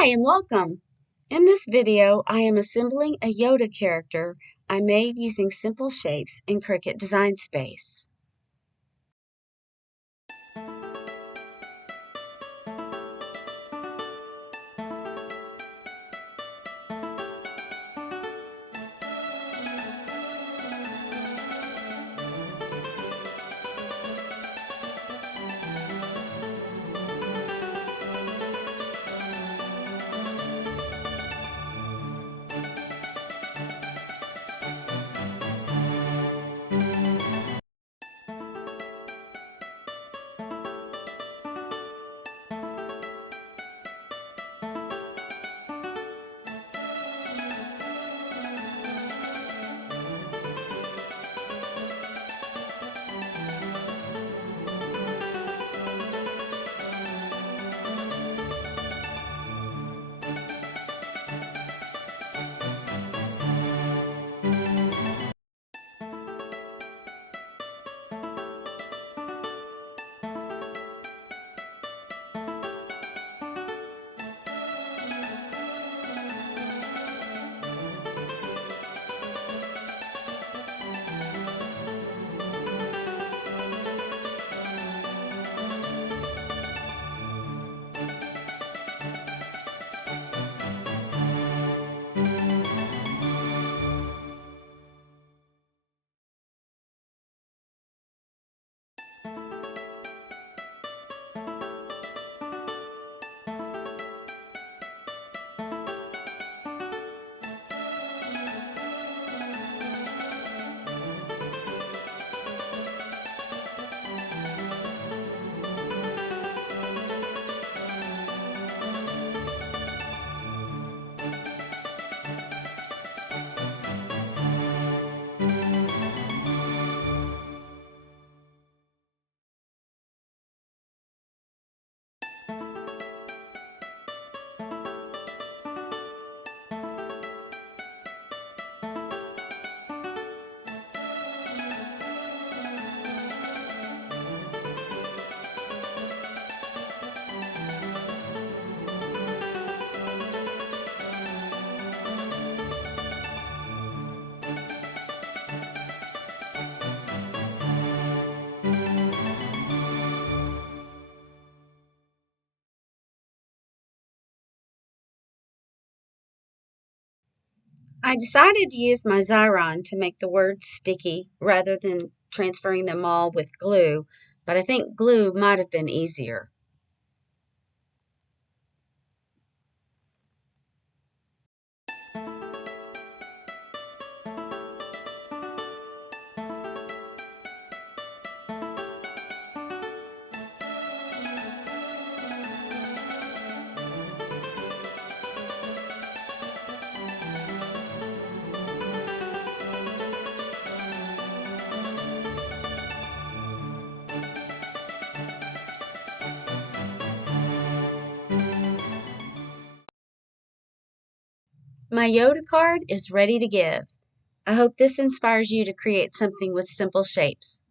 Hi and welcome! In this video, I am assembling a Yoda character I made using simple shapes in Cricut Design Space. I decided to use my Xyron to make the words sticky rather than transferring them all with glue, but I think glue might have been easier. My Yoda card is ready to give. I hope this inspires you to create something with simple shapes.